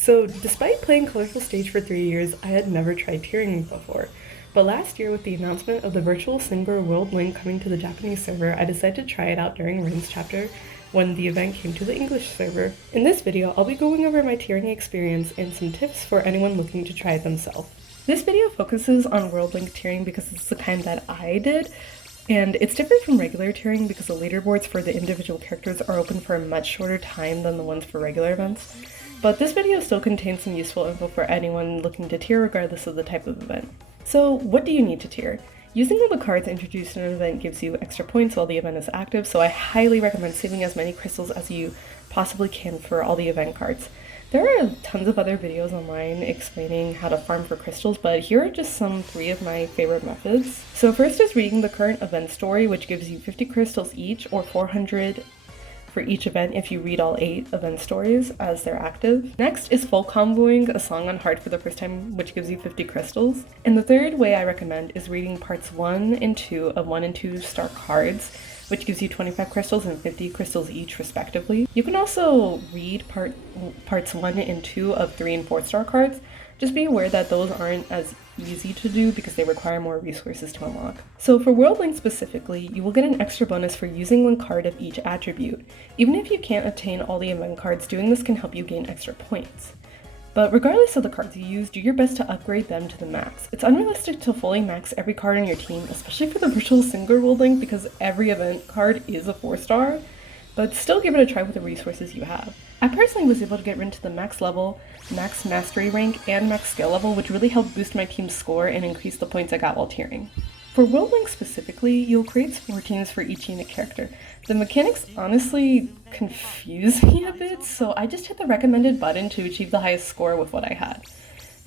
So, despite playing Colorful Stage for 3 years, I had never tried tiering before. But last year, with the announcement of the virtual Singular World Link coming to the Japanese server, I decided to try it out during Rin's chapter when the event came to the English server. In this video, I'll be going over my tiering experience and some tips for anyone looking to try it themselves. This video focuses on World Link tiering because it's the kind that I did, and it's different from regular tiering because the leaderboards for the individual characters are open for a much shorter time than the ones for regular events. But this video still contains some useful info for anyone looking to tier regardless of the type of event. So what do you need to tier? Using all the cards introduced in an event gives you extra points while the event is active, so I highly recommend saving as many crystals as you possibly can for all the event cards. There are tons of other videos online explaining how to farm for crystals, but here are just three of my favorite methods. So first is reading the current event story, which gives you 50 crystals each, or 400 for each event if you read all 8 event stories as they're active. Next is full comboing a song on hard for the first time, which gives you 50 crystals. And the third way I recommend is reading parts 1 and 2 of 1 and 2 star cards, which gives you 25 crystals and 50 crystals each respectively. You can also read parts 1 and 2 of 3 and 4 star cards. Just be aware that those aren't as easy to do because they require more resources to unlock. So for World Link specifically, you will get an extra bonus for using one card of each attribute. Even if you can't obtain all the event cards, doing this can help you gain extra points. But regardless of the cards you use, do your best to upgrade them to the max. It's unrealistic to fully max every card on your team, especially for the virtual Singular World Link because every event card is a 4-star, but still give it a try with the resources you have. I personally was able to get Rin to the max level, max mastery rank, and max skill level, which really helped boost my team's score and increase the points I got while tiering. For World Link specifically, you'll create 4 teams for each unit character. The mechanics honestly confuse me a bit, so I just hit the recommended button to achieve the highest score with what I had.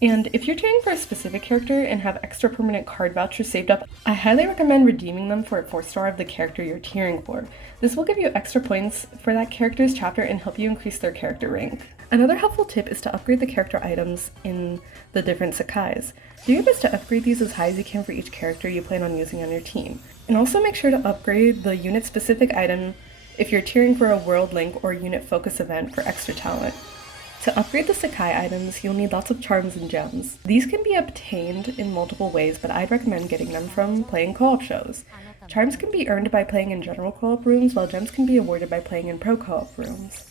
And if you're tiering for a specific character and have extra permanent card vouchers saved up, I highly recommend redeeming them for a 4-star of the character you're tiering for. This will give you extra points for that character's chapter and help you increase their character rank. Another helpful tip is to upgrade the character items in the different sakais. Do your best to upgrade these as high as you can for each character you plan on using on your team. And also make sure to upgrade the unit-specific item if you're tiering for a World Link or unit focus event for extra talent. To upgrade the Sakai items, you'll need lots of charms and gems. These can be obtained in multiple ways, but I'd recommend getting them from playing co-op shows. Charms can be earned by playing in general co-op rooms, while gems can be awarded by playing in pro co-op rooms.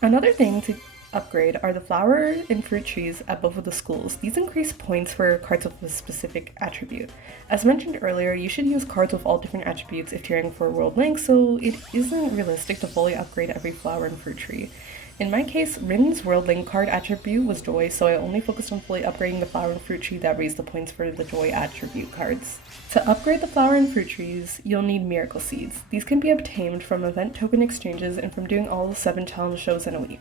Another thing to upgrade are the flower and fruit trees at both of the schools. These increase points for cards with a specific attribute. As mentioned earlier, you should use cards with all different attributes if tiering for World Link, so it isn't realistic to fully upgrade every flower and fruit tree. In my case, Rin's World Link card attribute was Joy, so I only focused on fully upgrading the flower and fruit tree that raised the points for the Joy attribute cards. To upgrade the flower and fruit trees, you'll need Miracle Seeds. These can be obtained from event token exchanges and from doing all the 7 challenge shows in a week.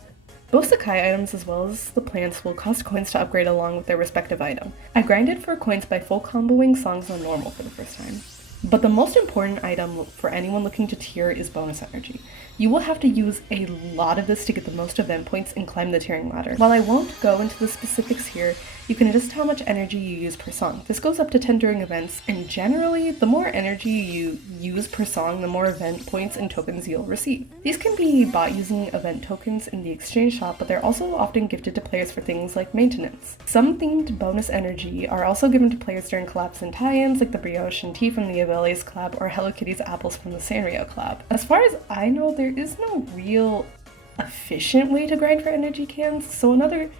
Both Sakai items as well as the plants will cost coins to upgrade along with their respective item. I grinded for coins by full comboing songs on normal for the first time. But the most important item for anyone looking to tier is bonus energy. You will have to use a lot of this to get the most event points and climb the tiering ladder. While I won't go into the specifics here, you can adjust how much energy you use per song. This goes up to 10 during events, and generally, the more energy you use per song, the more event points and tokens you'll receive. These can be bought using event tokens in the exchange shop, but they're also often gifted to players for things like maintenance. Some themed bonus energy are also given to players during collabs and tie-ins, like the Brioche and Tea from the Aveli's collab or Hello Kitty's apples from the Sanrio collab. As far as I know, there is no real efficient way to grind for energy cans, so another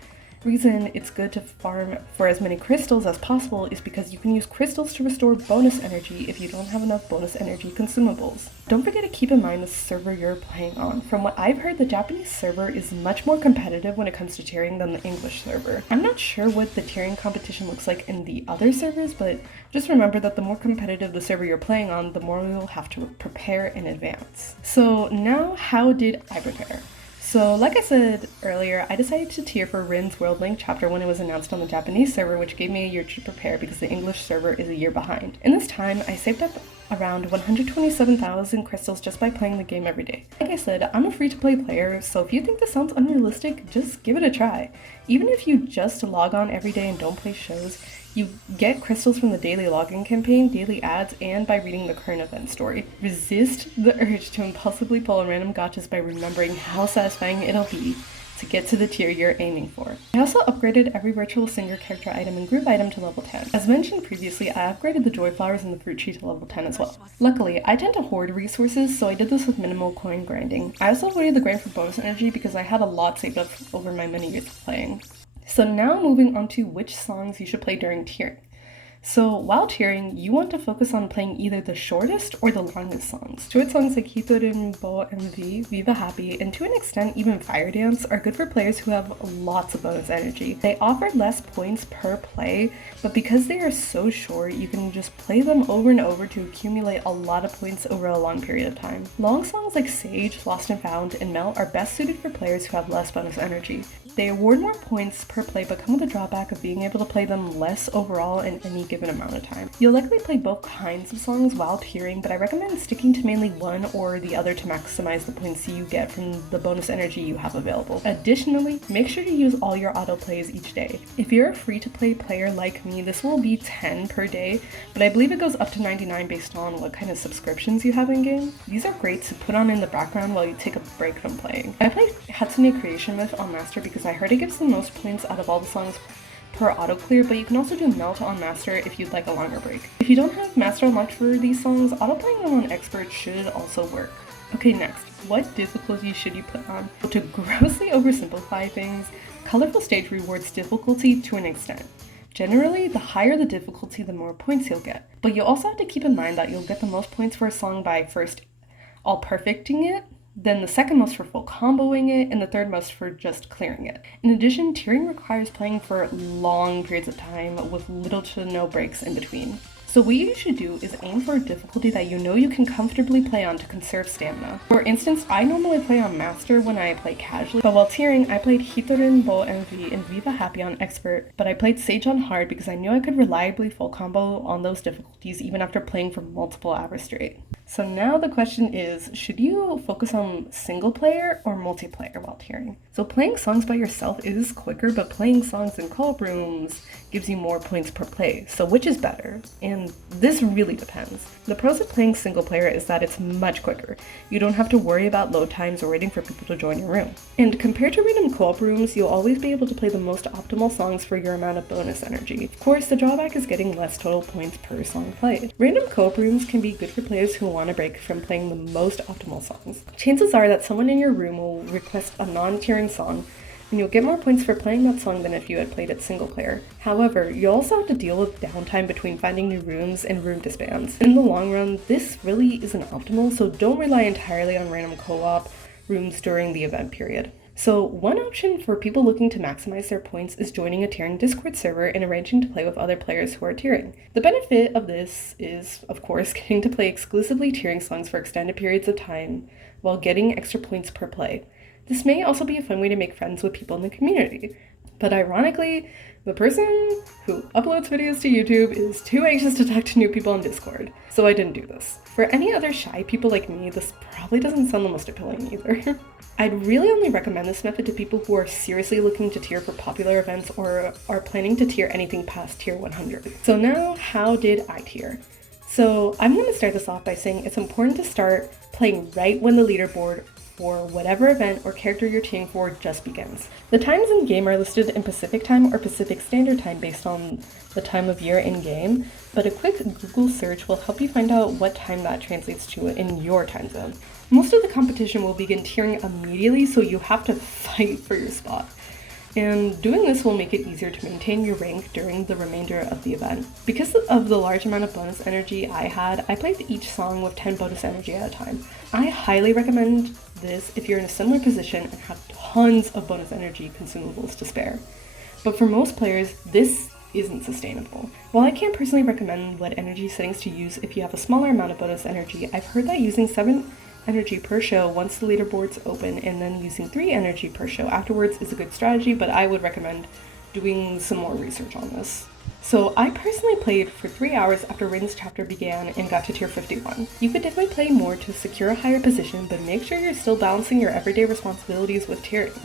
reason it's good to farm for as many crystals as possible is because you can use crystals to restore bonus energy if you don't have enough bonus energy consumables. Don't forget to keep in mind the server you're playing on. From what I've heard, the Japanese server is much more competitive when it comes to tiering than the English server. I'm not sure what the tiering competition looks like in the other servers, but just remember that the more competitive the server you're playing on, the more you'll have to prepare in advance. So now, how did I prepare? So like I said earlier, I decided to tier for Rin's World Link chapter when it was announced on the Japanese server, which gave me a year to prepare because the English server is a year behind. In this time, I saved up around 127,000 crystals just by playing the game every day. Like I said, I'm a free-to-play player, so if you think this sounds unrealistic, just give it a try. Even if you just log on every day and don't play shows, you get crystals from the daily login campaign, daily ads, and by reading the current event story. Resist the urge to impulsively pull on random gotchas by remembering how satisfying it'll be to get to the tier you're aiming for. I also upgraded every virtual singer character item and group item to level 10. As mentioned previously, I upgraded the joy flowers and the fruit tree to level 10 as well. Luckily, I tend to hoard resources, so I did this with minimal coin grinding. I also avoided the grind for bonus energy because I had a lot saved up over my many years of playing. So now moving on to which songs you should play during tiering. So while tiering, you want to focus on playing either the shortest or the longest songs. Short songs like Hitorin, Bo MV, Viva Happy, and to an extent even Fire Dance are good for players who have lots of bonus energy. They offer less points per play, but because they are so short, you can just play them over and over to accumulate a lot of points over a long period of time. Long songs like Sage, Lost and Found, and Melt are best suited for players who have less bonus energy. They award more points per play but come with the drawback of being able to play them less overall in any given amount of time. You'll likely play both kinds of songs while tiering, but I recommend sticking to mainly one or the other to maximize the points you get from the bonus energy you have available. Additionally, make sure to use all your autoplays each day. If you're a free-to-play player like me, this will be 10 per day, but I believe it goes up to 99 based on what kind of subscriptions you have in-game. These are great to put on in the background while you take a break from playing. I played Hatsune Creation Myth on Master because I heard it gives the most points out of all the songs per auto clear, but you can also do Melt on Master if you'd like a longer break. If you don't have Master unlocked for these songs, auto-playing them on Expert should also work. Okay, next, what difficulty should you put on? To grossly oversimplify things, Colorful Stage rewards difficulty to an extent. Generally, the higher the difficulty, the more points you'll get. But you'll also have to keep in mind that you'll get the most points for a song by first all perfecting it, then the second most for full comboing it, and the third most for just clearing it. In addition, tiering requires playing for long periods of time with little to no breaks in between. So what you should do is aim for a difficulty that you know you can comfortably play on to conserve stamina. For instance, I normally play on Master when I play casually, but while tiering, I played Hitorin, Bo MV, and Viva Happy on Expert, but I played Sage on Hard because I knew I could reliably full combo on those difficulties even after playing for multiple hours straight. So now the question is, should you focus on single player or multiplayer while tiering? So playing songs by yourself is quicker, but playing songs in co-op rooms gives you more points per play. So which is better? And this really depends. The pros of playing single player is that it's much quicker. You don't have to worry about load times or waiting for people to join your room. And compared to random co-op rooms, you'll always be able to play the most optimal songs for your amount of bonus energy. Of course, the drawback is getting less total points per song played. Random co-op rooms can be good for players who want a break from playing the most optimal songs. Chances are that someone in your room will request a non-tiering song, and you'll get more points for playing that song than if you had played it single player. However, you also have to deal with downtime between finding new rooms and room disbands. In the long run, this really isn't optimal, so don't rely entirely on random co-op rooms during the event period. So one option for people looking to maximize their points is joining a tiering Discord server and arranging to play with other players who are tiering. The benefit of this is, of course, getting to play exclusively tiering songs for extended periods of time while getting extra points per play. This may also be a fun way to make friends with people in the community. But ironically, the person who uploads videos to YouTube is too anxious to talk to new people on Discord, so I didn't do this. For any other shy people like me, this probably doesn't sound the most appealing either. I'd really only recommend this method to people who are seriously looking to tier for popular events or are planning to tier anything past tier 100. So now, how did I tier? So I'm going to start this off by saying it's important to start playing right when the leaderboard for whatever event or character you're tiering for just begins. The times in game are listed in Pacific time or Pacific Standard Time based on the time of year in game, but a quick Google search will help you find out what time that translates to in your time zone. Most of the competition will begin tiering immediately, so you have to fight for your spot. And doing this will make it easier to maintain your rank during the remainder of the event. Because of the large amount of bonus energy I had, I played each song with 10 bonus energy at a time. I highly recommend this if you're in a similar position and have tons of bonus energy consumables to spare. But for most players, this isn't sustainable. While I can't personally recommend what energy settings to use if you have a smaller amount of bonus energy, I've heard that using 7 energy per show once the leaderboard's open and then using 3 energy per show afterwards is a good strategy, but I would recommend doing some more research on this. So I personally played for 3 hours after Rin's chapter began and got to tier 51. You could definitely play more to secure a higher position, but make sure you're still balancing your everyday responsibilities with tiering.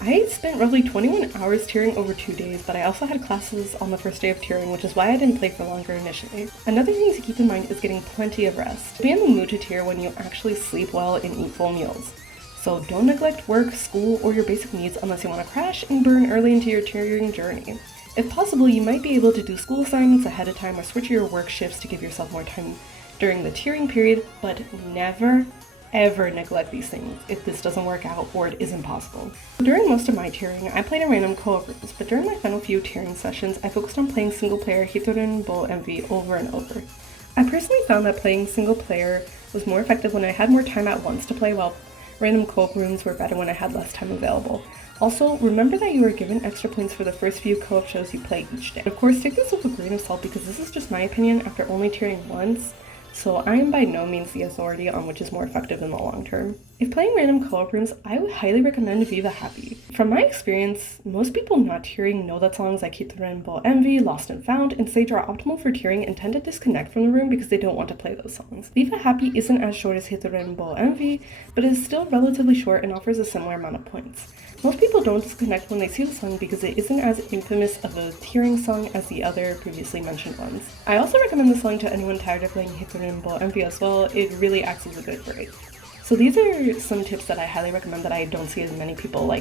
I spent roughly 21 hours tiering over 2 days, but I also had classes on the first day of tiering, which is why I didn't play for longer initially. Another thing to keep in mind is getting plenty of rest. Be in the mood to tier when you actually sleep well and eat full meals. So don't neglect work, school, or your basic needs unless you want to crash and burn early into your tiering journey. If possible, you might be able to do school assignments ahead of time or switch your work shifts to give yourself more time during the tiering period, but never ever neglect these things if this doesn't work out or it isn't possible. During most of my tiering, I played in random co-op rooms, but during my final few tiering sessions, I focused on playing single player Hithorin Bull MV over and over. I personally found that playing single player was more effective when I had more time at once to play, while random co-op rooms were better when I had less time available. Also, remember that you are given extra points for the first few co-op shows you play each day. Of course, take this with a grain of salt because this is just my opinion after only tiering once, so I am by no means the authority on which is more effective in the long term. If playing random co-op rooms, I would highly recommend Viva Happy. From my experience, most people not tiering know that songs like Hit the Rainbow Envy, Lost and Found, and Sage are optimal for tiering and tend to disconnect from the room because they don't want to play those songs. Viva Happy isn't as short as Hit the Rainbow Envy, but is still relatively short and offers a similar amount of points. Most people don't disconnect when they see the song because it isn't as infamous of a tiering song as the other previously mentioned ones. I also recommend the song to anyone tired of playing Hit the Rainbow Envy as well. It really acts as a good break. So these are some tips that I highly recommend that I don't see as many people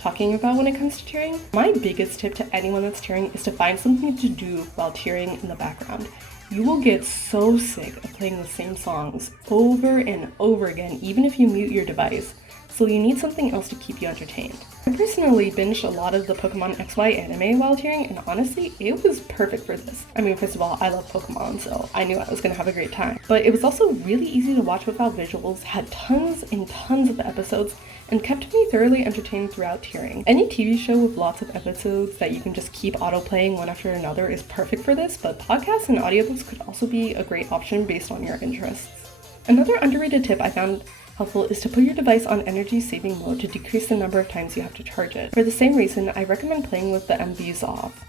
talking about when it comes to tiering. My biggest tip to anyone that's tiering is to find something to do while tiering in the background. You will get so sick of playing the same songs over and over again, even if you mute your device. So you need something else to keep you entertained. I personally binged a lot of the Pokemon XY anime while tiering, and honestly, it was perfect for this. I mean, first of all, I love Pokemon, so I knew I was gonna have a great time. But it was also really easy to watch without visuals, had tons and tons of episodes, and kept me thoroughly entertained throughout tiering. Any TV show with lots of episodes that you can just keep auto-playing one after another is perfect for this, but podcasts and audiobooks could also be a great option based on your interests. Another underrated tip I found helpful is to put your device on energy saving mode to decrease the number of times you have to charge it. For the same reason, I recommend playing with the MVs off.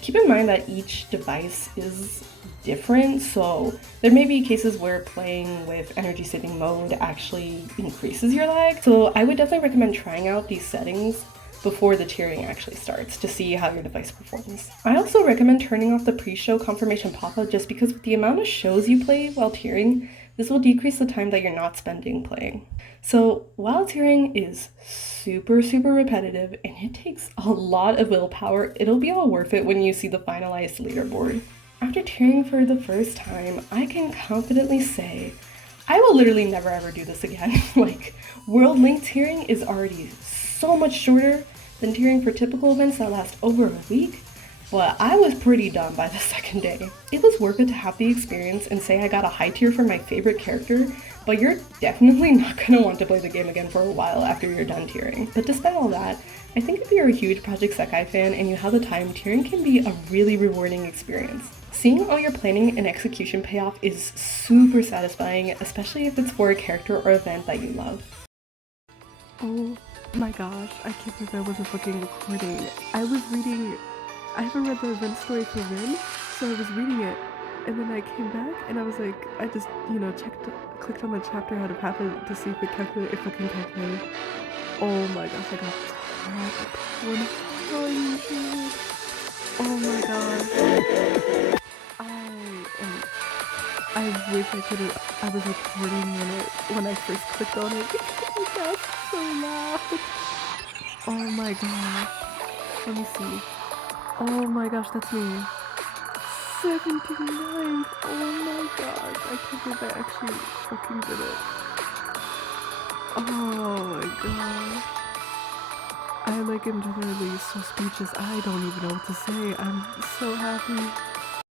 Keep in mind that each device is different, so there may be cases where playing with energy saving mode actually increases your lag. So I would definitely recommend trying out these settings before the tiering actually starts to see how your device performs. I also recommend turning off the pre-show confirmation pop-up just because with the amount of shows you play while tiering, this will decrease the time that you're not spending playing. So while tiering is super repetitive and it takes a lot of willpower, it'll be all worth it when you see the finalized leaderboard. After tiering for the first time, I can confidently say I will literally never ever do this again. World Link tiering is already so much shorter than tiering for typical events that last over a week, but I was pretty done by the second day. It was worth it to have the experience and say I got a high tier for my favorite character, but you're definitely not gonna want to play the game again for a while after you're done tiering. But despite all that, I think if you're a huge PJSK fan and you have the time, tiering can be a really rewarding experience. Seeing all your planning and execution pay off is super satisfying, especially if it's for a character or event that you love. Oh my gosh, I can't believe I wasn't fucking recording. I haven't read the event story for Rin, so I was reading it, and then I came back, and I was like, I just, clicked on the chapter out of half it to see if it fucking calculated. Oh my gosh, I got top 100. Oh my gosh. I wish I was recording when I first clicked on it. That's so loud. Oh my gosh. Let me see. Oh my gosh, that's me. 79. Oh my gosh. I can't believe I actually fucking did it. Oh my gosh. I am generally so speechless. I don't even know what to say. I'm so happy.